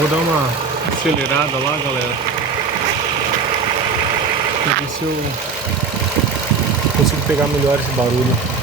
Vou dar uma acelerada lá, galera, pra ver se eu consigo pegar melhor esse barulho.